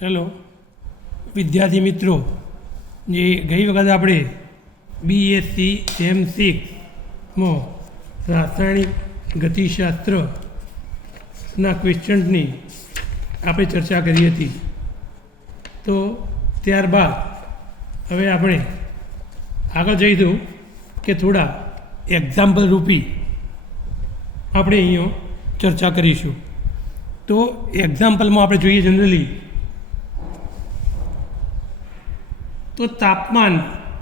Hello વિદ્યાર્થી મિત્રો, જે ગઈ વખતે આપણે બીએસસી સેમ 6માં રાસાયણિક ગતિશાસ્ત્રના ક્વેશ્ચન્સની આપણે ચર્ચા કરી હતી. તો ત્યારબાદ હવે આપણે આગળ જઈશું કે થોડા એક્ઝામ્પલ રૂપી આપણે અહીંયા ચર્ચા કરીશું. તો એક્ઝામ્પલમાં આપણે જોઈએ જનરલી તો તાપમાન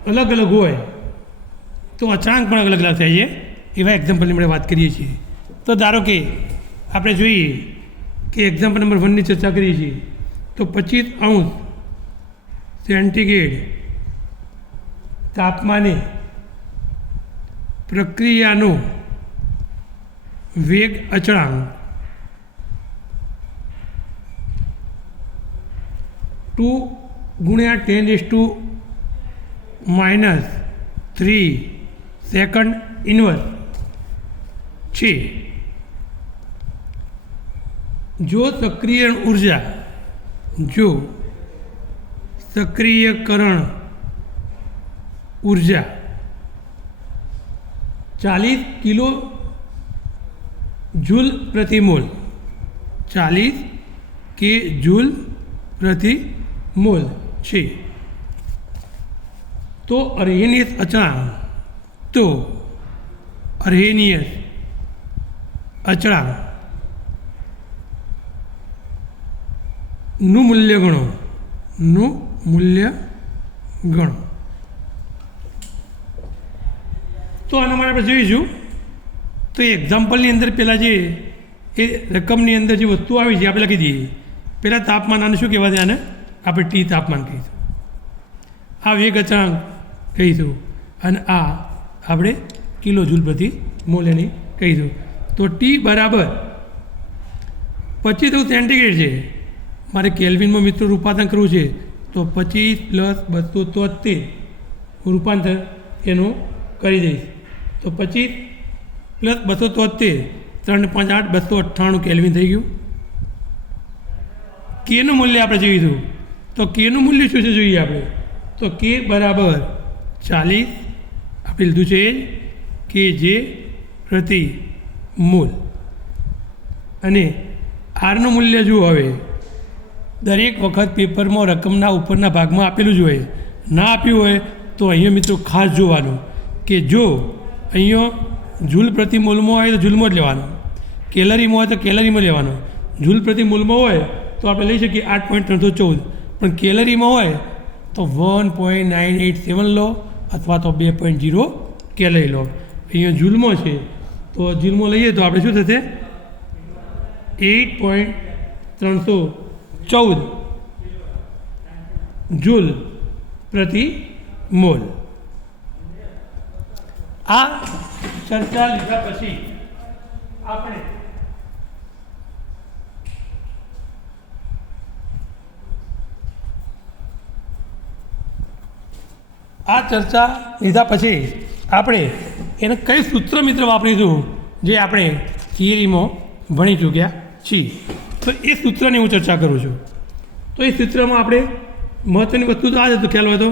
અલગ અલગ હોય તો અચાનક પણ અલગ અલગ થાય છે. એવા એક્ઝામ્પલની આપણે વાત કરીએ છીએ. તો ધારો કે આપણે જોઈએ કે એક્ઝામ્પલ નંબર 1ની ચર્ચા કરીએ છીએ તો 25 અંશ સેન્ટીગ્રેડ તાપમાને પ્રક્રિયાનો વેગ અચળાંક 2×10⁻³ સેકન્ડ ઇન્વર્સ છે. જો સક્રિયકરણ ઉર્જા 40 કિલો જૂલ પ્રતિ મોલ 40 કે જૂલ પ્રતિ મોલ છે, તો અર્હેનિયસ અચળાંક નું મૂલ્ય ગણો. તો આના માટે આપણે જોઈશું. તો એ એક્ઝામ્પલની અંદર પહેલાં જે એ રકમની અંદર જે વસ્તુ આવી છે આપણે લખી દઈએ. પહેલાં તાપમાન, આને શું કહેવાય? આને આપણે ટી તાપમાન કહીશું, આ વેગ અચળાંક કહીશું, અને આ આપણે કિલો જૂલ પ્રતિ મોલ એની કહીશું. તો ટી બરાબર 25 સેન્ટીગ્રેડ છે. મારે કેલ્વિનમાં મિત્રો રૂપાંતર કરવું છે તો 25 + 273 હું રૂપાંતર એનું કરી દઈશ. તો 25 + 273 3 5 8 298 કેલ્વિન થઈ ગયું. કેનું મૂલ્ય આપણે જોઈશું. તો કેનું મૂલ્ય શું છે જોઈએ આપણે. તો કે બરાબર 40 આપણે લીધું છે કે જે પ્રતિ મોલ. અને આરનું મૂલ્ય જુઓ. હવે દરેક વખત પેપરમાં રકમના ઉપરના ભાગમાં આપેલું જ હોય. ના આપ્યું હોય તો અહીંયા મિત્રો ખાસ જોવાનું કે જો અહીંયા જૂલ પ્રતિ મોલમાં હોય તો જૂલમાં જ લેવાનો, કેલરીમાં હોય તો કેલરીમાં લેવાનો. જૂલ પ્રતિ મોલમાં હોય તો આપણે લઈ શકીએ 8.314, પણ કેલરીમાં હોય તો 1.987 લો અથવા તો 2.0 કેલરી લો. અહીંયા જૂલમાં છે તો જૂલમાં લઈએ તો આપણે શું થશે 8.314 જૂલ પ્રતિ મોલ. આ ચર્ચા લીધા પછી આપણે એને કઈ સૂત્ર મિત્ર વાપરીશું જે આપણે થિયરીમાં ભણી ચૂક્યા છીએ. તો એ સૂત્રની હું ચર્ચા કરું છું. તો એ સૂત્રમાં આપણે મહત્ત્વની વસ્તુ તો આ જ હતું, ખ્યાલ હોય તો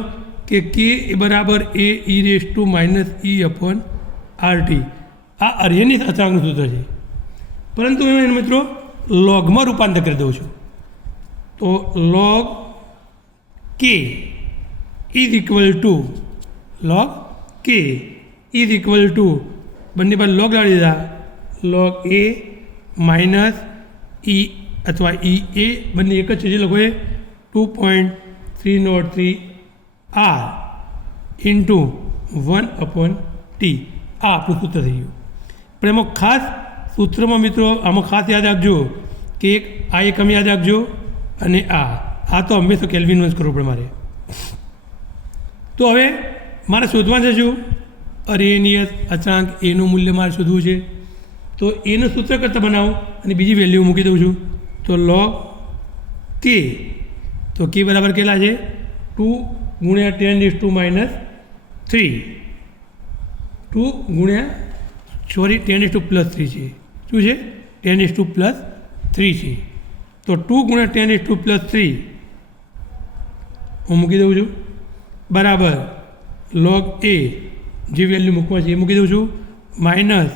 કે કે બરાબર A(-E/RT). આ અર્હેનિયસ અચળાંકનું સૂત્ર છે, પરંતુ હું એને મિત્રો લોગમાં રૂપાંતર કરી દઉં છું. તો log K બંને બાજુ લોગ લાવી દીધા. log A - E અથવા EA બંને એક જ છે. જે લખો એ 2.303 R × 1/T. આ આપણું સૂત્ર થઈ ગયું. પણ એમાં ખાસ સૂત્રમાં મિત્રો આમાં ખાસ યાદ રાખજો કે આ એકમ યાદ રાખજો, અને આ તો હંમેશા કેલ્વિનમાં જ કરવું પડે મારે. તો હવે મારે શોધવાનું છે શું? અર્હેનિયસ અચળાંક એનું મૂલ્ય મારે શોધવું છે. તો એનું સૂત્ર કરતાં બનાવું અને બીજી વેલ્યુ મૂકી દઉં છું. તો log K, તો K બરાબર કેટલા છે? 2×10⁻³ 10⁻+3 છે. શું છે? 10⁻+3 છે. તો 2×10⁻³ હું મૂકી દઉં છું બરાબર log a જે વેલ્યુ મૂકવા છે એ મૂકી દઉં છું માઇનસ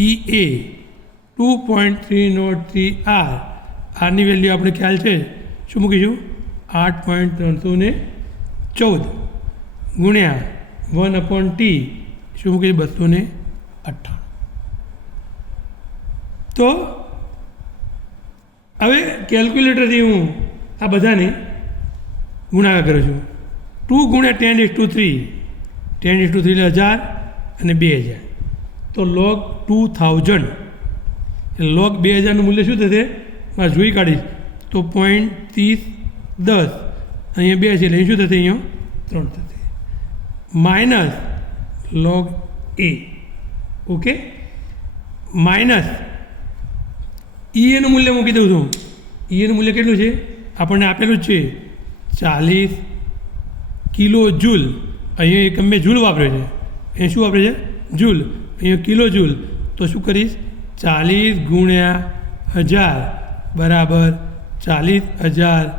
EA 2.303 R આરની વેલ્યુ આપણે ખ્યાલ છે શું મૂકીશું 8.314 ગુણ્યા 1/t શું મૂકીશું 298. તો હવે કેલ્ક્યુલેટરથી હું આ બધાને ગુણાકાર કરું છું 2 ગુણ્યા 10⁻3 10⁻3 એટલે 1000 અને 2000 તો log 2000 log 2000નું મૂલ્ય શું થશે મારે જોઈ કાઢીશ તો 0.3010 અહીંયા 2 છે એટલે અહીં શું થશે અહીંયા 3 થશે minus log a okay minus એનું મૂલ્ય મૂકી દઉં છું એનું મૂલ્ય કેટલું છે આપણને આપેલું જ છે 40 કિલો જૂલ અહીંયા એક મેં જૂલ વાપર્યો છે અહીંયા શું વાપરે છે જૂલ અહીંયા કિલો જૂલ તો શું કરીશ 40 ગુણ્યા 1000 બરાબર 40,000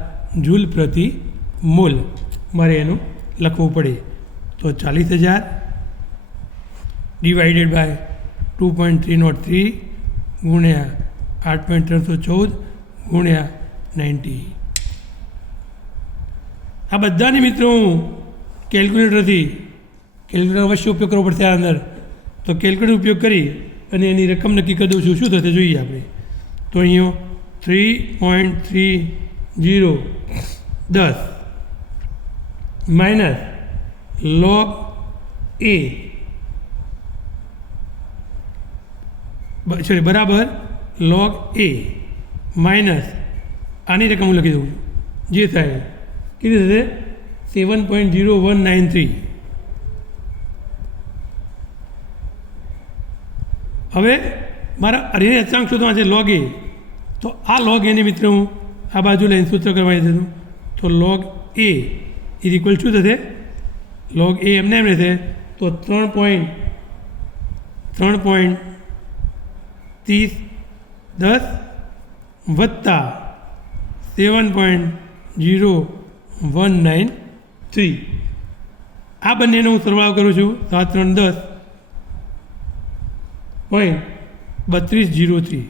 જૂલ પ્રતિ મોલ મારે એનું લખવું પડે તો 40,000 ડિવાઇડેડ બાય 2.303 ગુણ્યા 8.314 ગુણ્યા 90. આ બધાની મિત્રો હું કેલ્ક્યુલેટર અવશ્ય ઉપયોગ કરવો પડશે આ અંદર તો કેલ્ક્યુલેટર ઉપયોગ કરી અને એની રકમ નક્કી કરી દઉં છું શું થશે જોઈએ આપણે તો અહીંયા 3.3010 માઇનસ log a બરાબર log a માઇનસ આની રકમ હું લખી દઉં છું જે થાય કેટલી થશે 7.0193. હવે મારા અરે અચાંક શોધવા છે log a તો આ log a ને મિત્રો હું આ બાજુ લઈને સૂત્ર કરવા દીધું તો log a ઇઝ ઇક્વલ શું થશે log a એમને એમ રહેશે તો 3.3010 વત્તા 7.0193 આ બંનેનો હું સરવાળો કરું છું 7.3203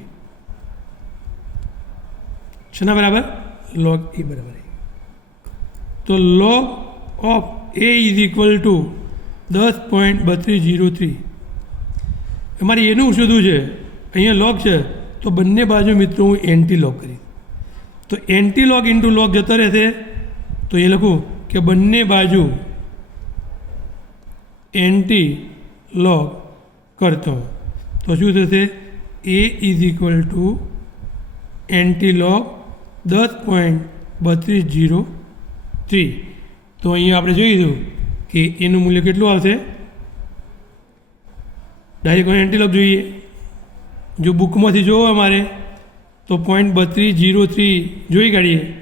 શેના બરાબર log a બરાબર તો log of a is equal to 10.3203 અમારે એનું શોધવું છે અહીંયા log છે તો બંને બાજુ મિત્રો હું એન્ટી log કરીશ તો એન્ટી log ઇન્ટુ log જતો રહેશે તો એ લખું કે બંને બાજુ એન્ટી log કરતો તો શું થશે a is equal to anti log 10.3203 તો અહીંયા આપણે જોઈશું કે એનું મૂલ્ય કેટલું આવશે ડાયરેક્ટ એન્ટી log જોઈએ જો બુકમાંથી જોવો અમારે તો 0.3203 જોઈ કાઢીએ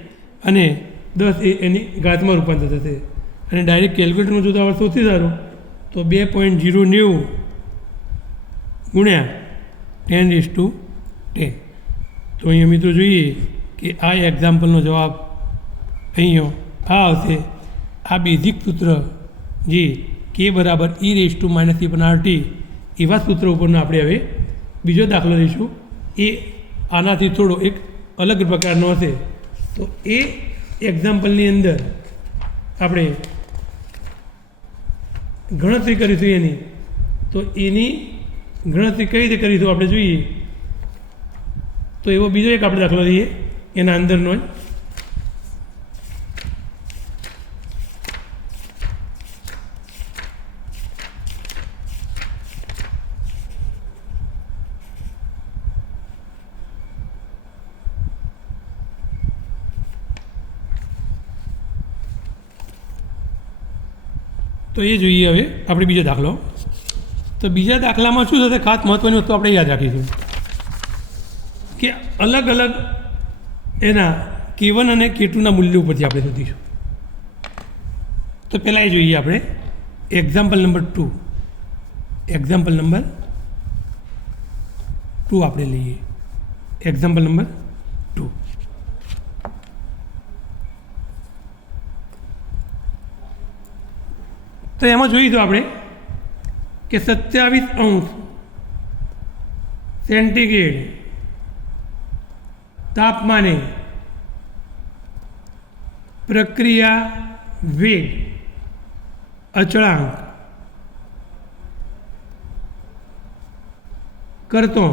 અને 10 એ એની ઘાતમાં રૂપાંતર થશે અને ડાયરેક્ટ કેલ્ક્યુલેટરમાં જોતા આવડે સૌથી સારું તો 2.090 ગુણ્યા 10⁻10 તો અહીંયા મિત્રો જોઈએ કે આ એક્ઝામ્પલનો જવાબ અહીંયા આ આવશે આ બેઝિક સૂત્ર જે કે બરાબર e⁻ એવા સૂત્ર ઉપરનો આપણે હવે બીજો દાખલો લઈશું એ આનાથી થોડો એક અલગ પ્રકારનો હશે તો એ એક્ઝામ્પલની અંદર આપણે ગણતરી કરીશું એની તો એની ગણતરી કઈ રીતે કરીશું આપણે જોઈએ તો એવો બીજો એક આપણે દાખલો લઈએ એના અંદરનો તો એ જોઈએ હવે આપણે બીજો દાખલો તો બીજા દાખલામાં શું થશે ખાસ મહત્ત્વની વસ્તુ આપણે યાદ રાખીશું કે અલગ અલગ એના K1 અને K2ના મૂલ્ય ઉપરથી આપણે શોધીશું તો પહેલાં એ જોઈએ આપણે એક્ઝામ્પલ નંબર 2 આપણે લઈએ એક્ઝામ્પલ નંબર 2 તો એમાં જોઈશું આપણે કે 27 સેન્ટીગ્રેડ તાપમાને પ્રક્રિયા વેગ અચળાંક કરતો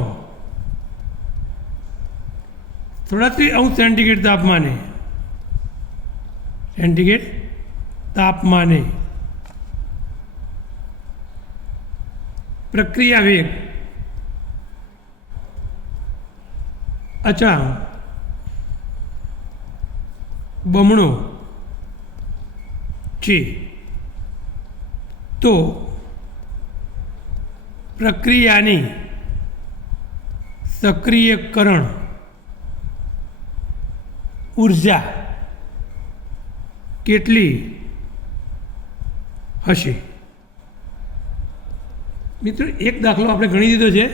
37 સેન્ટીગ્રેડ તાપમાને પ્રક્રિયા વેગ અચળાંક બમણો છે તો પ્રક્રિયાની સક્રિયકરણ ઉર્જા કેટલી હશે? મિત્રો એક દાખલો આપણે ગણી દીધો છે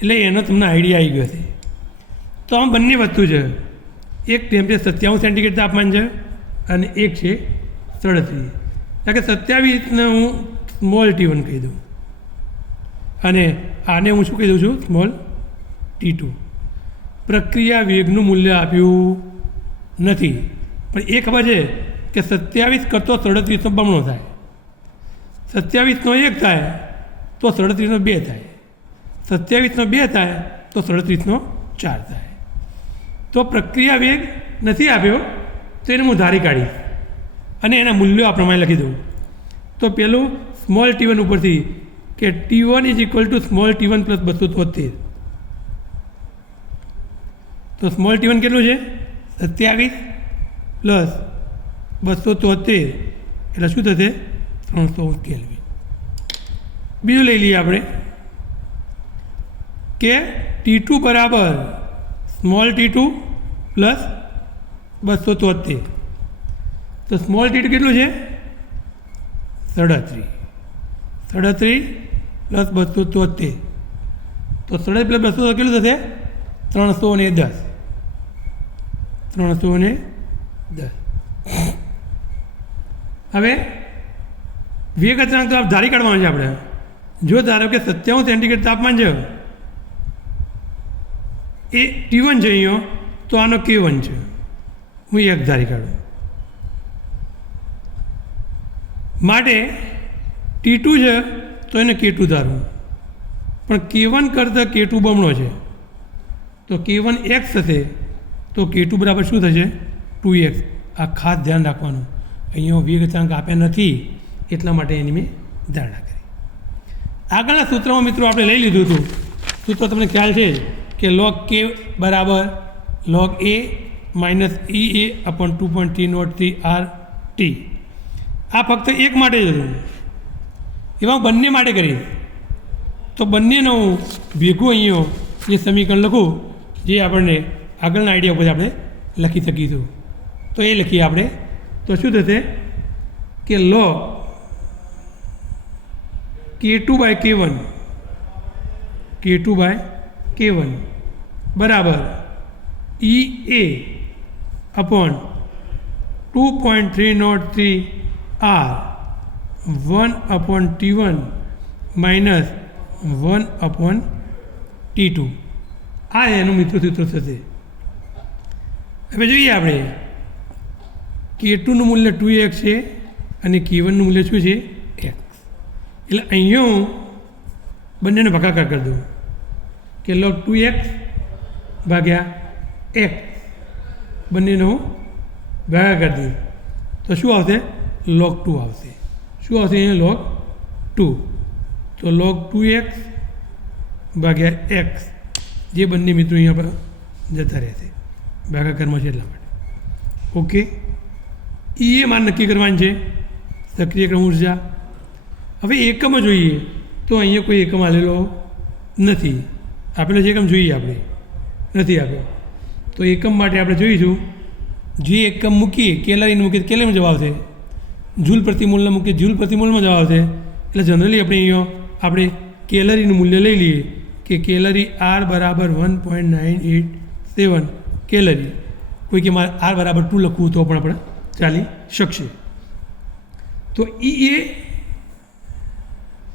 એટલે એનો તમને આઈડિયા આવી ગયો છે. તો આમ બંને વસ્તુ છે, એક ટેમ્પરેચર 57 સેન્ટીગ્રેડ તાપમાન છે અને એક છે 37. કારણ કે 27ને હું સ્મોલ T1 કહી દઉં અને આને હું શું કહી દઉં છું? Small T2. પ્રક્રિયા વેગનું મૂલ્ય આપ્યું નથી, પણ એ ખબર છે કે 27 કરતો 37નો બમણો થાય, 27નો 1 થાય તો 37નો 2 થાય, 27નો 2 થાય તો 37નો 4 થાય. તો પ્રક્રિયા વેગ નથી આપ્યો તો એને હું ધારી કાઢીશ અને એના મૂલ્યો આ પ્રમાણે લખી દઉં. તો પહેલું સ્મોલ T1 ઉપરથી કે T1 = સ્મોલ T1 + 273. તો સ્મોલ T1 કેટલું છે? 27 + 273 એટલે શું થશે? 300 કેલ્વિન. બીજું લઈ લઈએ આપણે કે T2 બરાબર સ્મોલ T2 + 273. તો સ્મોલ T2 કેટલું છે? 37 + 273. તો 37 + 200 કેટલું થશે? 310. હવે વેગ અચળાંક તો ધારી કાઢવાનો છે આપણે. જો ધારો કે 57 સેન્ટીગ્રેડ તાપમાન છે એ T1 છે અહીંયા, તો આનો K1 છે, હું એક ધારી કાઢું. માટે T2 છે તો એને K2 ધારું, પણ K1 કરતાં K2 બમણો છે તો K1 x થશે તો K2 બરાબર શું થશે? 2x. આ ખાસ ધ્યાન રાખવાનું, અહીંયા વેગ અચળાંક આપ્યા નથી એટલા માટે એની મેં ધારણા કરી. આગળના સૂત્રમાં મિત્રો આપણે લઈ લીધું હતું, સૂત્ર તમને ખ્યાલ છે કે log K બરાબર log A - EA/2.303 RT. આ ફક્ત એક માટે જ હતું, એવા બંને માટે કરીશ તો બંનેનો હું ભેગું અહીંયા જે સમીકરણ લખું જે આપણને આગળના આઈડિયા ઉપર આપણે લખી શકીશું. તો એ લખીએ આપણે. તો શું થશે કે log K2/K1 બરાબર EA/2.303 R 1/T1 - 1/T2. આ એનું મિત્રો સૂત્ર થશે. હવે જોઈએ આપણે K2નું મૂલ્ય 2x છે અને K1નું મૂલ્ય શું છે? x. એટલે અહીંયા હું બંનેને ભાગાકાર કરી દઉં કે log 2x / x બંનેનો હું ભાગાકાર કરી દઉં તો શું આવશે? log 2 આવશે. શું આવશે અહીંયા? log 2. તો log 2x / x જે બંને મિત્રો અહીંયા પર જતા રહેશે ભાગાકારમાં છે એટલા માટે. ઓકે. એ માન નક્કી કરવાની છે, સક્રિયકરણ ઉર્જા. હવે એકમ જોઈએ તો અહીંયા કોઈ એકમ આવેલો નથી, આપેલો છે એકમ જોઈએ આપણે નથી આપ્યો. તો એકમ માટે આપણે જોઈશું જે એકમ મૂકીએ કેલરીને મૂકીએ કેલરીમાં જવાબ આવશે, જૂલ પ્રતિમૂલને મૂકીએ જૂલ પ્રતિમૂલમાં જવાબ આવશે. એટલે જનરલી આપણે અહીંયા આપણે કેલરીનું મૂલ્ય લઈ લઈએ કે કેલરી R બરાબર 1.987 કેલરી. કોઈ કે મારે R બરાબર 2 લખવું તો પણ આપણે ચાલી શકશે. તો એ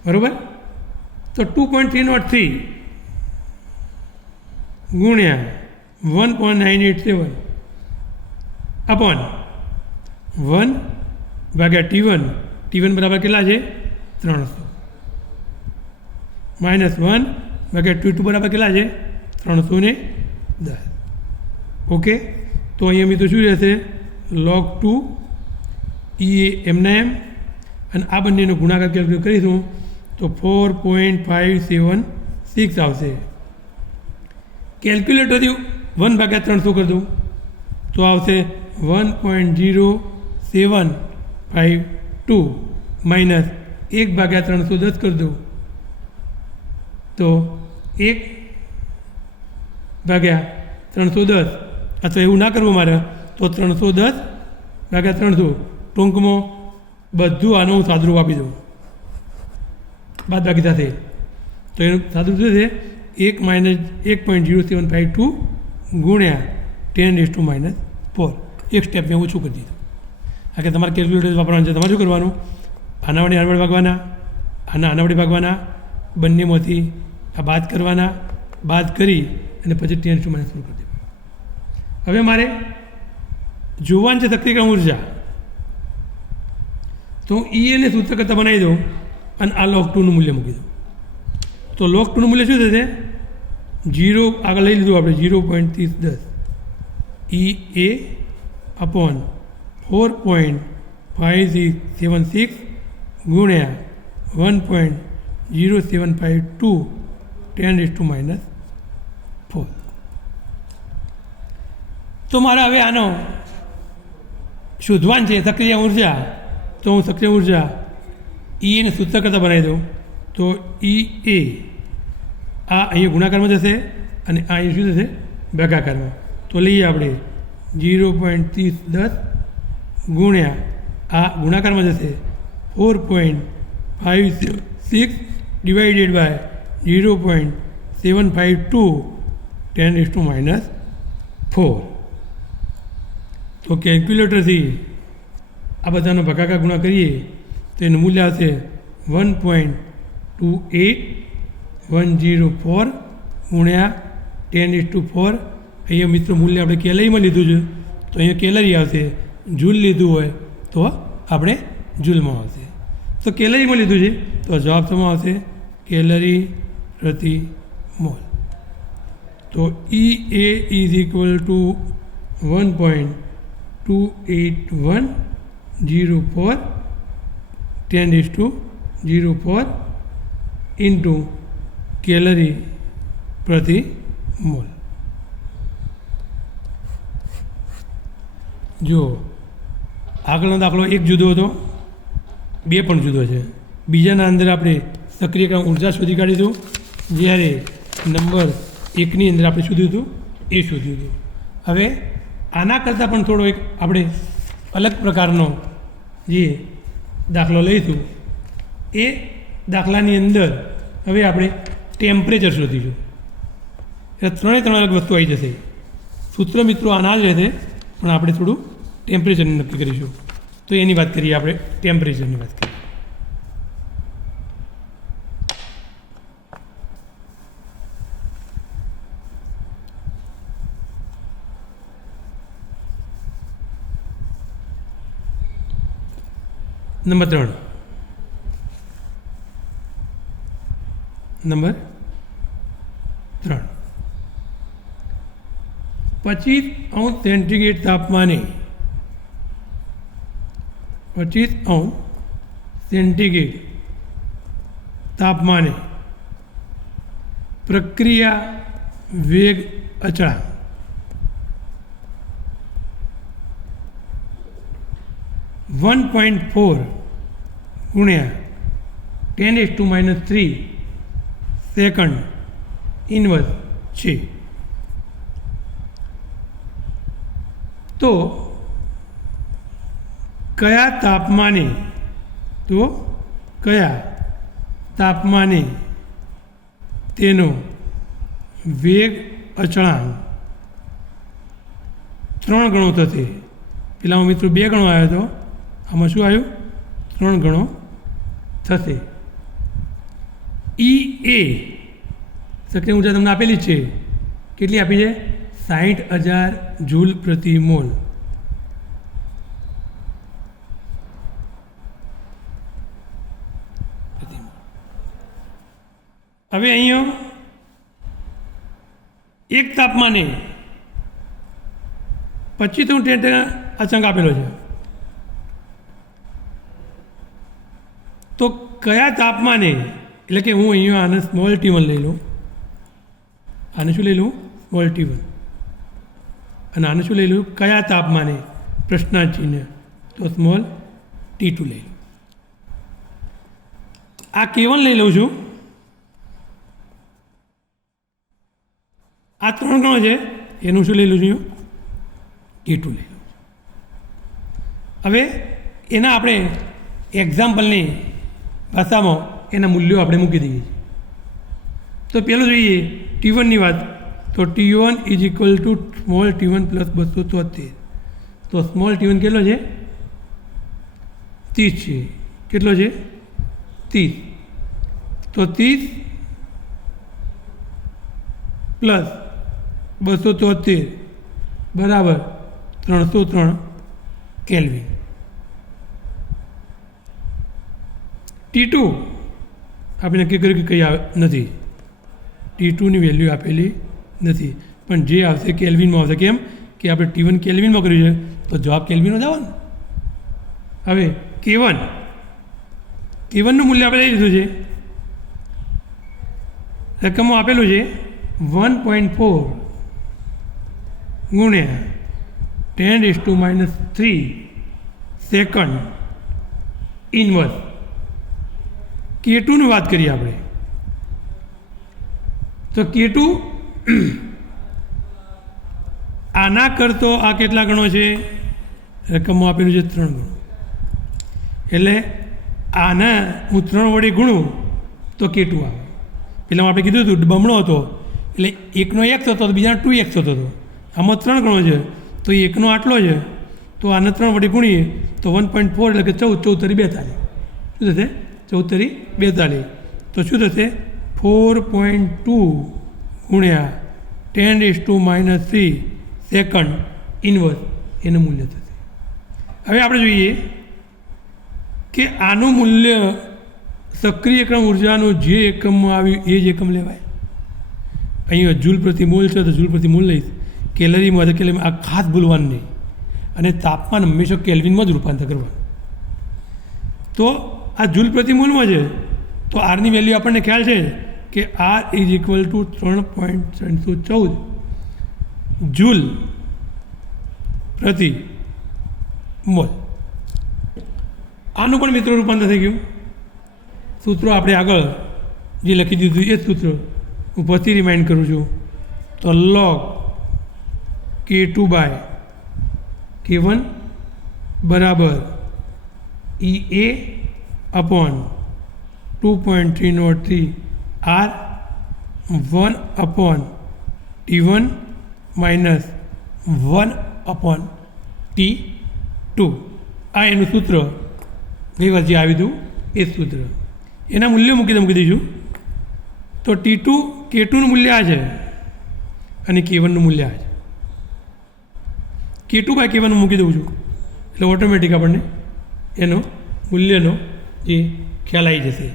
બરાબર. તો 2.303 ગુણ્યા 1.987 અપોન 1 ભાગ્યા T1 બરાબર કેટલા છે 300 માઇનસ 1 ભાગ્યા T2 બરાબર કેટલા છે 310. ઓકે, તો અહીંયા મિત્રો શું રહેશે log 2 એ એમના એમ અને આ બંનેનો ગુણાકાર કેલ્ક્યુલેટ કરીશું તો 4.576 આવશે. કેલ્ક્યુલેટરથી 1 ભાગ્યા 300 કરી દઉં તો આવશે 1.0752 માઇનસ 1 ભાગ્યા 310 કરી દઉં તો 1 ભાગ્યા 310, અથવા એવું ના કરવું મારે તો 310 ભાગ્યા 300. ટૂંકમાં બધું આનું હું સાદુરૂપ આપી દઉં, બાદ બાકી સાથે. તો એનું સાદુરૂપ શું છે 1.0752 ગુણ્યા 10⁻⁴. એક સ્ટેપ મેં ઓછું કરી દીધું. આ કે તમારે કેલ્ક્યુલેટર વાપરવાનું છે. તમારે શું કરવાનું, આના વડે આના વડે ભાગવાના, આના વડે ભાગવાના, બંનેમાંથી આ બાદ કરવાના, બાદ કરી અને પછી 10⁻⁴ કરી દેવાનું. હવે મારે જોવાનું છે સક્રિયકરણ ઉર્જા. તો હું એને સૂત્ર કરતાં બનાવી દઉં અને આ log 2નું મૂલ્ય મૂકી દઉં. તો log 2નું મૂલ્ય શું થશે 0 આગળ લઈ લીધું આપણે 0.3010 EA અપોન 4.5676 ગુણ્યા 1.0752 10⁻⁴. તો મારે હવે આનો શોધવાનું છે સક્રિય ઉર્જા. તો હું સક્રિય ઉર્જા એને સૂત્ર કરતાં બનાવી દઉં તો EA આ અહીંયા ગુણાકારમાં જશે અને આ અહીં શું થશે ભાગાકારમાં. તો લઈએ આપણે 0.3010 ગુણ્યા આ ગુણાકારમાં જશે 4.56 ડિવાઇડેડ બાય 0.752 10⁻⁴. તો કેલ્ક્યુલેટરથી આ બધાનો ભાગાકાર ગુણા કરીએ તો એનું મૂલ્ય આવશે 1.28104 ગુણ્યા 10⁻⁴. અહીંયા મિત્રો મૂલ્ય આપણે કેલરીમાં લીધું છે તો અહીંયા કેલરી આવશે. જૂલ લીધું હોય તો આપણે જૂલમાં આવશે. તો કેલરીમાં લીધું છે તો જવાબ શેમાં આવશે કેલરી પ્રતિ મોલ. તો EA is equal to 1.28104 10⁻⁴ into calorie પ્રતિ મોલ. જો આગળનો દાખલો એક જુદો હતો, બે પણ જુદો છે. બીજાના અંદર આપણે સક્રિયકરણ ઉર્જા શોધી કાઢીશું, જ્યારે નંબર એકની અંદર આપણે શોધ્યું હતું એ શોધ્યું હતું. હવે આના કરતાં પણ થોડો એક આપણે અલગ પ્રકારનો જે દાખલો લઈશું એ દાખલાની અંદર હવે આપણે ટેમ્પરેચર શોધીશું. એટલે ત્રણ અલગ વસ્તુ આવી જશે. સૂત્ર મિત્રો આના જ રહેશે પણ આપણે થોડું ટેમ્પરેચરને નક્કી કરીશું. તો એની વાત કરીએ આપણે ટેમ્પરેચરની વાત કરીએ. નંબર 3 25° સેન્ટીગ્રેડ તાપમાને 25° સેન્ટીગ્રેડ તાપમાને પ્રક્રિયા વેગ અચળાંક 1.4 ગુણ્યા 10⁻³ સેકન્ડ ઇન્વર્સ છે. તો કયા તાપમાને તેનો વેગ અચળાંક 3 ગણો થશે. પેલામાં મિત્રો 2 ગણો આવ્યો હતો, આમાં શું આવ્યું 3 ગણો થશે. એ સક્રિય ઊર્જા તમને આપેલી જ છે. કેટલી આપી છે? 60,000 જૂલ પ્રતિ મોલ. હવે અહીંયા એક તાપમાને 25 આચંક આપેલો છે. તો કયા તાપમાને, એટલે કે હું અહીંયા આને સ્મોલ T1 લઈ લઉં, આને શું લઈ લઉં? Small T1. અને આને શું લઈ લઉં? કયા તાપમાને? પ્રશ્નાર્થ ચિહ્ન. તો સ્મોલ T2 લઈ લઉં. આ K1 લઈ લઉં છું. આ 3 ગણો છે, એનું શું લઈ લઉં છું? K2 લઈ લઉં. હવે એના આપણે એક્ઝામ્પલની ભાષામાં એના મૂલ્યો આપણે મૂકી દઈએ છીએ. તો પહેલું જોઈએ T1ની વાત. તો T1 is equal to small T1 plus 273. તો સ્મોલ T1 કેટલો છે? 30 છે. કેટલો છે? 30. તો 30 પ્લસ 273 બરાબર 303 કેલ્વિન. T2 આપણે નક્કી કર્યું કે કંઈ નથી, T2ની વેલ્યુ આપેલી નથી, પણ જે આવશે કેલ્વિનમાં આવશે. કેમ કે આપણે T1 કેલ્વિનમાં કર્યું છે, તો જવાબ કેલ્વિનમાં જ આવવાનો. હવે K1નું મૂલ્ય આપણે લઈ લીધું છે. રકમમાં આપેલું છે 1.4 ગુણ્યા 10⁻³ સેકન્ડ ઇન્વર્સ. K2ની વાત કરીએ આપણે, તો K2 આના કરતો આ કેટલા ગણો છે? રકમમાં આપેલું છે 3 ગણો. એટલે આના હું 3 વડે ગુણું તો K2 આવે. પહેલાં આપણે કીધું હતું બમણો હતો, એટલે 1નો x હતો તો બીજાનો 2x થતો હતો. આમાં 3 ગણો છે, તો 1નો આટલો છે, તો આને 3 વડે ગુણીએ તો 1.4 એટલે કે 14 × 42. શું થશે? 14 × 42. તો શું થશે? 4.2 ગુણ્યા 10⁻³ સેકન્ડ ઇન્વર્સ એનું મૂલ્ય થશે. હવે આપણે જોઈએ કે આનું મૂલ્ય સક્રિય એકમ ઉર્જાનું જે એકમમાં આવ્યું એ જ એકમ લેવાય. અહીંયા જૂલ પ્રતિ મોલ છે, તો જૂલ પ્રતિ મોલ લઈશ. કેલરીમાં કેલરીમાં આ ખાસ ભૂલવાનું નહીં. અને તાપમાન હંમેશા કેલ્વિનમાં જ રૂપાંતર કરવાનું. તો આ જૂલ પ્રતિ મોલમાં છે, તો આરની વેલ્યુ આપણને ખ્યાલ છે કે R is equal to 3.314 joule પ્રતિ મોલ. આનું પણ મિત્રો રૂપાંતર થઈ ગયું. સૂત્રો આપણે આગળ જે લખી દીધું એ જ સૂત્ર હું પછી રિમાઇન્ડ કરું છું. તો log K2/K1 બરાબર EA upon 2.303 R 1/T1 minus 1/T2. આ એનું સૂત્ર ગઈ વાર જે આવ્યું હતું એ સૂત્ર. એના મૂલ્યો મૂકી દઈશું. તો K2નું મૂલ્ય આ છે અને K1નું મૂલ્ય આ છે. K2/K1 મૂકી દઉં છું એટલે ઓટોમેટિક આપણને એનો મૂલ્યનો જે ખ્યાલ આવી જશે.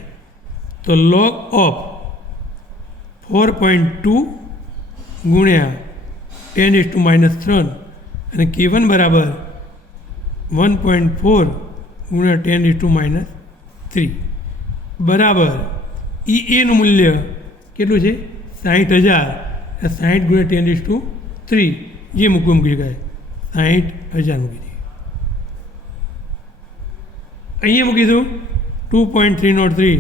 તો log of 4.2 ગુણ્યા 10⁻³ અને K1 બરાબર 1.4 ગુણ્યા 10⁻³ બરાબર EAનું મૂલ્ય કેટલું છે? 60,000. 60 ગુણ્યા 10⁻³ જે મૂકી શકાય 60,000 મૂકી દઈએ. અહીંયા મૂકીશું 2.303.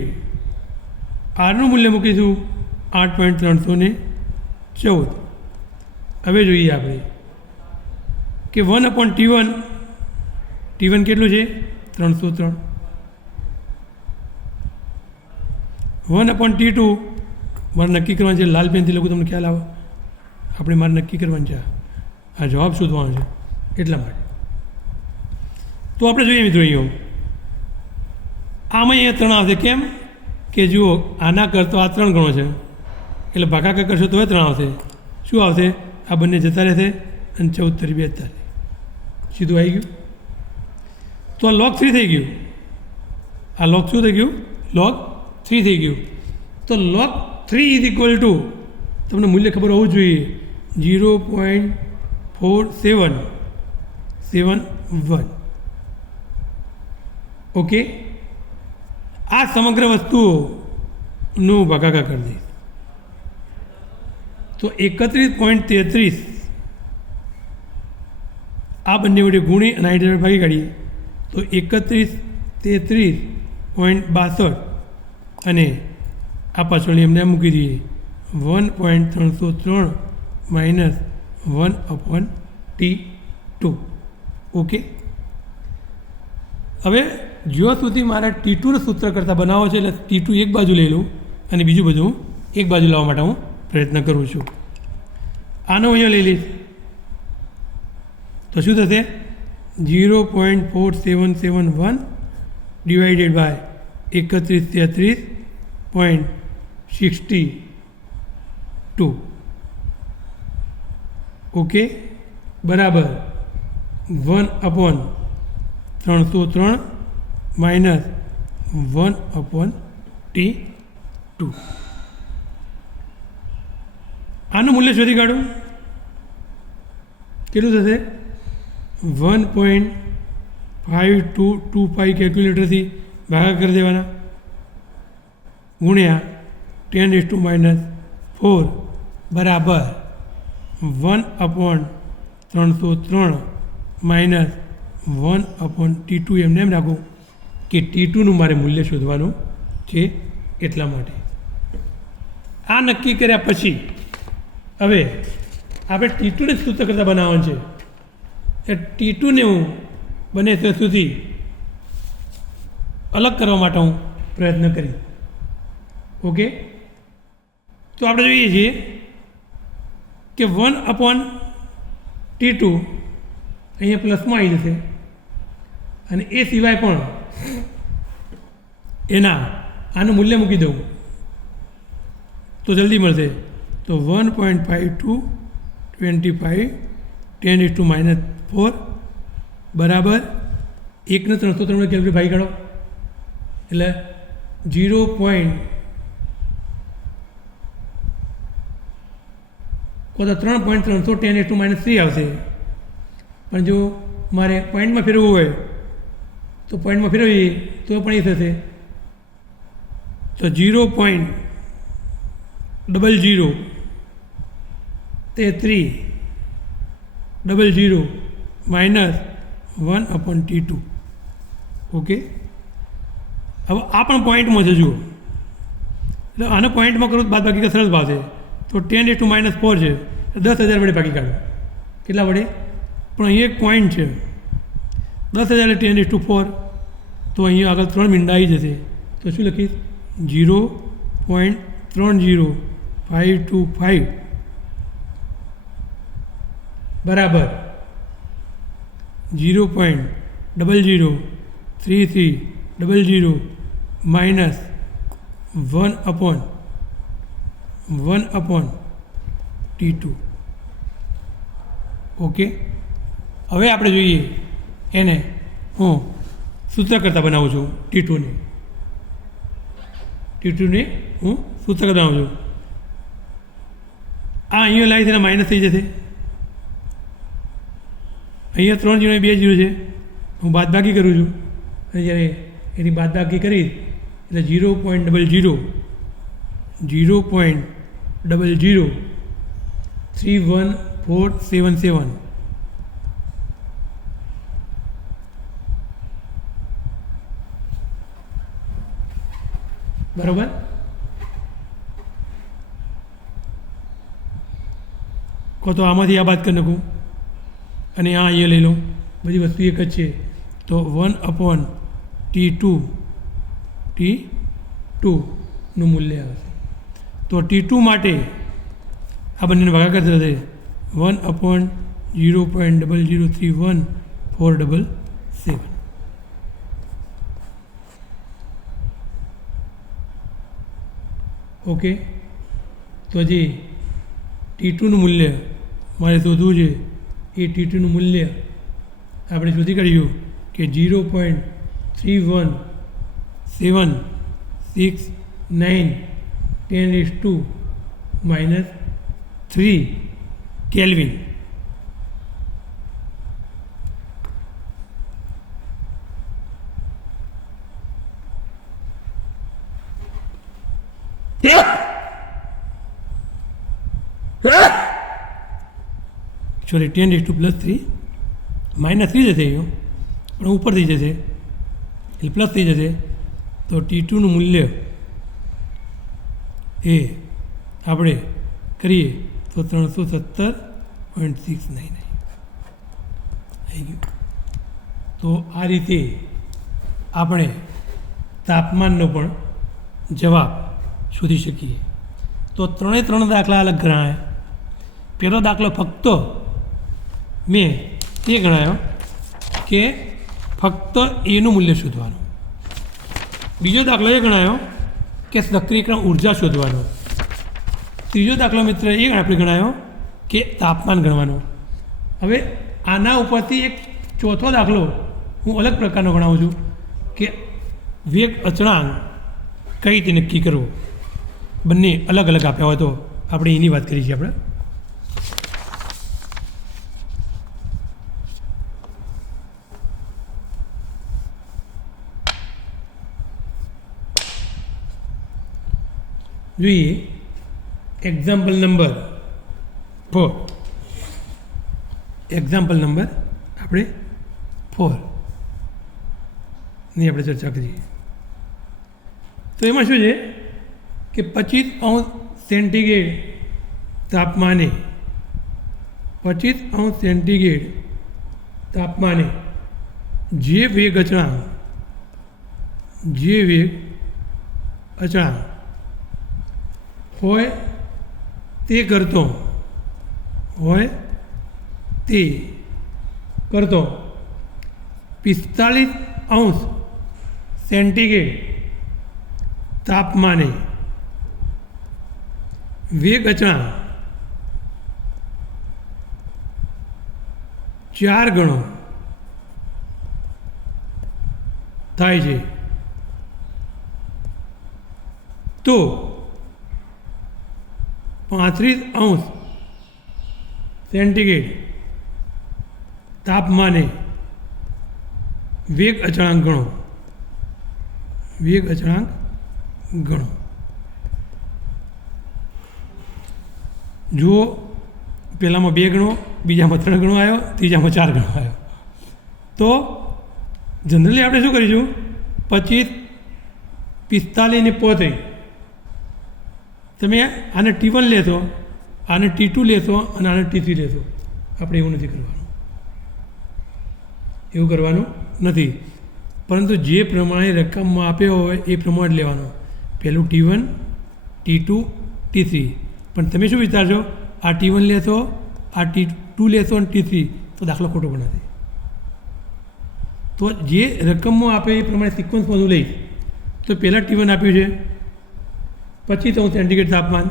આરનું મૂલ્ય મૂકીશું 8.314. હવે જોઈએ આપણે કે 1/T1 કેટલું છે? 303. 1/T2 મારે નક્કી કરવાનું છે. લાલ પેનથી લખું તમને ખ્યાલ આવે. આપણે મારે નક્કી કરવાનું છે, આ જવાબ શોધવાનો છે એટલા માટે. તો આપણે જોઈએ મિત્રો, અહીંયા આમાં અહીંયા 3 આવશે. કેમ? કે જુઓ આના કરતો આ 3 ગણો છે એટલે ભાગાકાર કરશો તો 3 આવશે. શું આવશે? આ બંને જતા રહેશે અને 14 તરી 42 સીધું આવી ગયું. તો આ log 3 થઈ ગયું. આ log શું થઈ ગયું? log 3 થઈ ગયું. તો log 3 ઇઝ ઇક્વલ ટુ તમને મૂલ્ય ખબર હોવું જોઈએ 0.4771. ઓકે, આ સમગ્ર વસ્તુઓનું ભાગાકાર કરી દઈશ તો 31.33 આ બંને વડે ગુણી અને 60 ભાગી કાઢીએ તો 31.33.62 અને આ પાછળની એમને મૂકી દઈએ 1.303 માઇનસ 1/T2. ઓકે, હવે જ્યાં સુધી મારા T2 સૂત્ર કરતાં બનાવો છે એટલે T2 એક બાજુ લઈ લઉં અને બીજું બધું એક બાજુ લાવવા માટે હું પ્રયત્ન કરું છું. આનો અહીંયા લઈ લઈશ તો શું થશે? 0.4771 ડિવાઇડેડ બાય 3133.62. ઓકે, બરાબર 1/303 માઇનસ 1/T2. આનું મૂલ્ય શોધી કાઢો. કેટલું થશે? 1.5225 કેલ્ક્યુલેટરથી ભાગા કરી દેવાના ગુણ્યા 10⁻⁴ બરાબર 1/303 માઇનસ 1/T2. એમને એમ રાખો કે T2નું મારે મૂલ્ય શોધવાનું છે એટલા માટે. આ નક્કી કર્યા પછી હવે આપણે T2ને સૂત્ર કરતાં બનાવવાનું છે. એ T2ને હું બને ત્યાં સુધી અલગ કરવા માટે હું પ્રયત્ન કરી. ઓકે, તો આપણે જોઈએ છીએ કે 1/T2 અહીંયા પ્લસમાં આવી જશે અને એ સિવાય પણ આનું મૂલ્ય મૂકી દઉં તો જલ્દી મળશે. તો 1.5225 10⁻⁴ બરાબર 1ને 303 કેલ્ક્યુલેટ ભાઈ કાઢો એટલે 3.300 10⁻³ આવશે. પણ જો મારે પોઈન્ટમાં ફેરવવું હોય તો પોઈન્ટમાં ફેરવીએ તો પણ એ થશે. તો 0.0033 માઇનસ 1/T2. ઓકે, હવે આ પણ પોઈન્ટમાં છે જુઓ એટલે આને પોઈન્ટમાં કરું તો બાદ બાકી સરસ ભાવશે. તો 10⁻⁴ છે 10,000 વડે ભાગી કાઢો. કેટલા વડે? પણ અહીં એક પોઈન્ટ છે 10,000 10⁻⁴ તો અહીંયા આગળ 3 મીંડા આવી જશે. તો શું લખીશ? 0.30525 બરાબર 0.003300 માઇનસ 1/T2. ઓકે, હવે આપણે જોઈએ એને હું સૂત્ર કરતાં બનાવું છું. T2ને હું સૂત્ર કરતાં બનાવું છું. આ અહીંયા લાવી તેના માઇનસ થઈ જશે. અહીંયા 3 0 2 0 છે. હું બાદબાકી કરું છું અને જ્યારે એની બાદબાકી કરીશ એટલે 0.003147 બરાબર. કહો તો આમાંથી આ બાદ કરી નાખું અને આ અહીંયા લઈ લો. બધી વસ્તુ એક જ છે. તો 1/T2નું મૂલ્ય આવશે. તો T2 માટે આ બંનેને ભાગાકાર થશે 1/0.0031477. ઓકે, તો જે T2નું મૂલ્ય મારે શોધવું છે એ T2નું મૂલ્ય આપણે શોધી કાઢ્યું કે 0.31769 10⁻³ કેલ્વિન. સોરી 10⁻³ -3 -3 જશે એનો પણ ઉપર થઈ જશે એટલે પ્લસ થઈ જશે. તો T2નું મૂલ્ય એ આપણે કરીએ તો 317.699 આવી ગયું. તો આ રીતે આપણે તાપમાનનો પણ જવાબ શોધી શકીએ. તો 3 દાખલા અલગ ગણાય. પહેલો દાખલો ફક્ત મેં એ ગણાયો કે ફક્ત એનું મૂલ્ય શોધવાનું. બીજો દાખલો એ ગણાયો કે સક્રિયકરણ ઉર્જા શોધવાનો. ત્રીજો દાખલો મિત્ર એ આપણે ગણાયો કે તાપમાન ગણવાનું. હવે આના ઉપરથી એક ચોથો દાખલો હું અલગ પ્રકારનો ગણાવું છું કે વેગ અચળાંક કઈ રીતે નક્કી કરવો. બંને અલગ અલગ આપ્યા હોય તો આપણે એની વાત કરી છે. આપણે જોઈએ એક્ઝામ્પલ નંબર 4. એક્ઝામ્પલ નંબર આપણે 4 ની આપણે ચર્ચા કરીએ. તો એમાં શું છે કે 25°C તાપમાને 25°C તાપમાને જે વેગ અચળાંક હોય તે કરતો 45°C તાપમાને વેગ અચળાંક 4 ગણો થાય છે તો 35°C તાપમાને વેગ અચળાંક ગણો. જો પહેલામાં 2 ગણો, બીજામાં 3 ગણો આવ્યો, ત્રીજામાં 4 ગણો આવ્યો તો જનરલી આપણે શું કરીશું 25, 45 ને 35 તમે આને T1 લેશો, આને T2 લેશો અને આને T3 લેશો. આપણે એવું કરવાનું નથી. પરંતુ જે પ્રમાણે રકમમાં આપ્યો હોય એ પ્રમાણે લેવાનો. પહેલું T1, T2, T3. પણ તમે શું વિચારશો આ T1 લેશો, આ T2 લેશો અને T3 તો દાખલો ખોટો ગણાશે. તો જે રકમમાં આપે એ પ્રમાણે સિક્વન્સમાં હું લઈશ. તો પહેલાં T1 આપ્યું છે 25°C તાપમાન,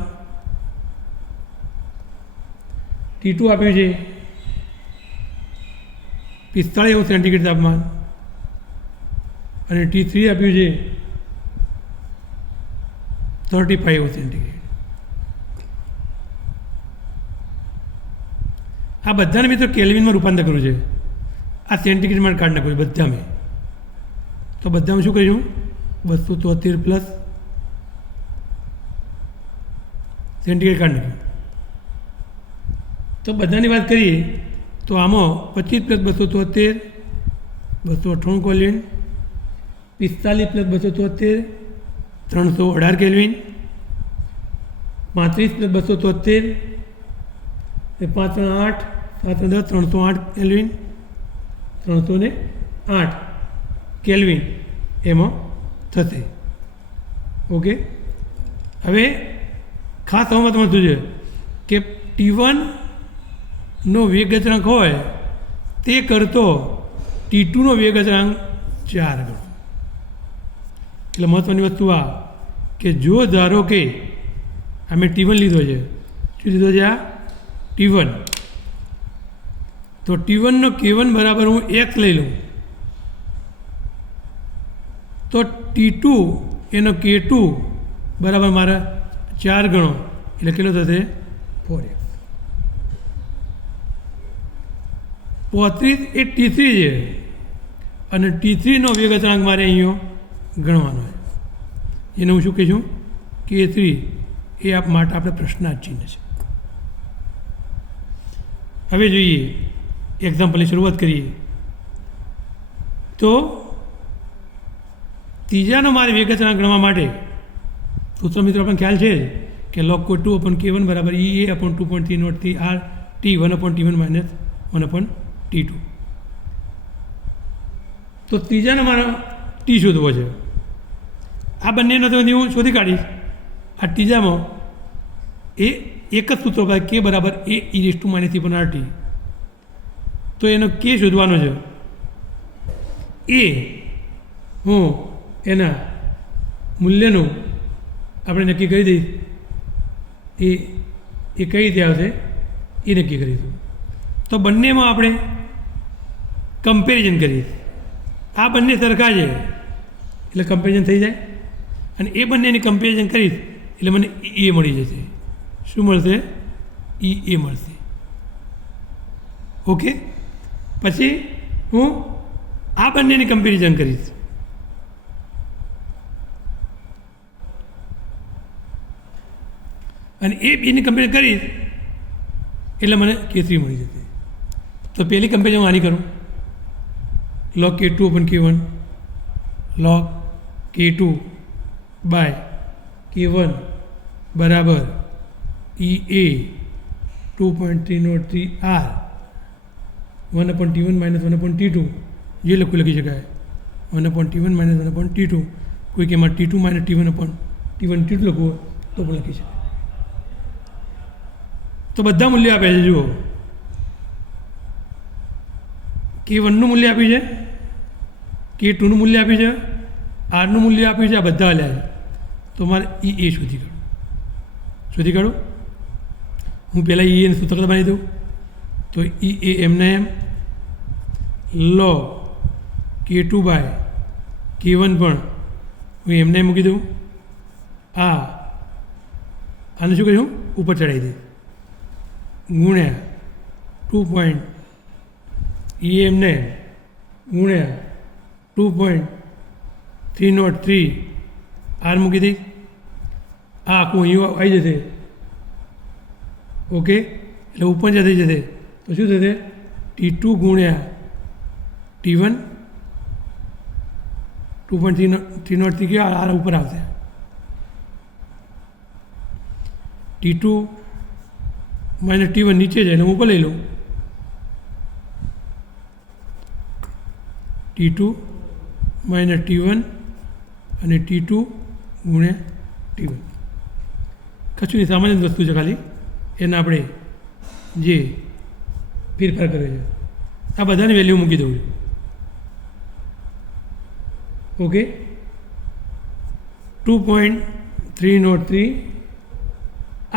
T2 આપ્યું છે 45°C તાપમાન અને T3 આપ્યું છે 35°C. આ બધાને મિત્રો કેલ્વિનમાં રૂપાંતર કરવું છે. આ સેન્ટીગ્રેડમાં કાઢી નાખવું છે બધામાં. તો બધામાં શું કરીશું 273 પ્લસ સેન્ટીગ્રેડ કાઢી નાખ્યું. તો બધાની વાત કરીએ તો આમાં 25 + 273 298 કેલ્વિન, 45 + 273 318 કેલ્વિન, 35 + 273 એ 5 × 8 7 × 10 308 કેલ્વિન, 308 કેલ્વિન એમાં થશે. ઓકે, હવે ખાસ સમજમાં શું છે કે T1નો વેગ અચળાંક હોય તે કરતો T2નો વેગ અચળાંક 4 ગણો. એટલે મહત્ત્વની વસ્તુ આ કે જો ધારો કે આ મેં T1 લીધો છે. શું લીધો છે? આ T1. તો T1 નો K1 બરાબર હું x લઈ લઉં તો T2 એનો K2 બરાબર મારા 4 ગણો એટલે કેટલો થશે? 4x. 35 એ T3 છે અને T3 નો વેગ અચળાંક મારે અહીંયા ગણવાનો છે. એને હું શું કહીશું? K3 એ આપ માટે આપણે પ્રશ્નાર્થ ચિહ્ન છે. હવે જોઈએ એક્ઝામ્પલની શરૂઆત કરીએ. તો ત્રીજાનો મારે વેગ અચળાંક ગણવા માટે સૂત્ર મિત્રો આપણને ખ્યાલ છે કે log 2 upon K1 બરાબર EA upon 2.303 R T 1 upon T1 minus 1 upon T2. તો ત્રીજાનો મારો ટી શોધવો છે. આ બંનેનો તો હું શોધી કાઢીશ. આ ત્રીજામાં એ એક જ સૂત્ર કે બરાબર એ e⁻³ પણ RT. તો એનો કે શોધવાનો છે. એ હું એના મૂલ્યનું આપણે નક્કી કરી દઈશ. એ કઈ રીતે આવશે એ નક્કી કરીશું. તો બંનેમાં આપણે કમ્પેરિઝન કરીએ. આ બંને સરખા છે એટલે કમ્પેરિઝન થઈ જાય અને એ બંનેની કમ્પેરિઝન કરીશ એટલે મને એ મળી જશે. શું મળશે? એ મળશે. ઓકે. પછી હું આ બંનેની કમ્પેરિઝન કરીશ. અને એ બેની કમ્પેરિઝન કરીશ એટલે મને K3 મળી જશે. તો પહેલી કમ્પેરિઝન હું આની કરું. log K2 upon K1 log K2 by K1 બરાબર EA 2.303 R 1 upon T1 minus 1 upon T2 જે લખી શકાય. 1 upon T1 minus 1 upon T2 કોઈ કે એમાં T2 minus T1 upon T1 T2 લખવું તો પણ લખી શકાય. તો બધા મૂલ્યો આપે છે. જુઓ K1નું મૂલ્ય આપ્યું છે, K2નું મૂલ્ય આપ્યું છે, Rનું મૂલ્ય આપ્યું છે. આ બધા આલ્યા છે. તો મારે એ શોધી કાઢું. હું પહેલાં એને સૂત્ર બનાવી દઉં. તો એ એમને એમ log K2 બાય K1 પણ હું એમને એમ મૂકી દઉં. આને શું કહ્યું? ઉપર ચડાવી દઈશ ગુણ્યા 2. એમને ગુણ્યા 2.303 R મૂકી દઈશ. આ આખું અહીં આવી જશે. ઓકે. એટલે ઉપર થઈ જશે. તો શું થશે? T2 ગુણ્યા T1 2.303 કે R ઉપર આવશે. T2 માઇનસ T1 નીચે જાય એટલે હું ઉપર લઈ લઉં. T2 માઇનસ T1 અને T2 ગુણ્યા T1 કશું નહીં, સામાન્ય વસ્તુ છે. ખાલી એના આપણે જે ફેરફાર કરે છે આ બધાની વેલ્યુ મૂકી દઉં છું. ઓકે. 2.303 R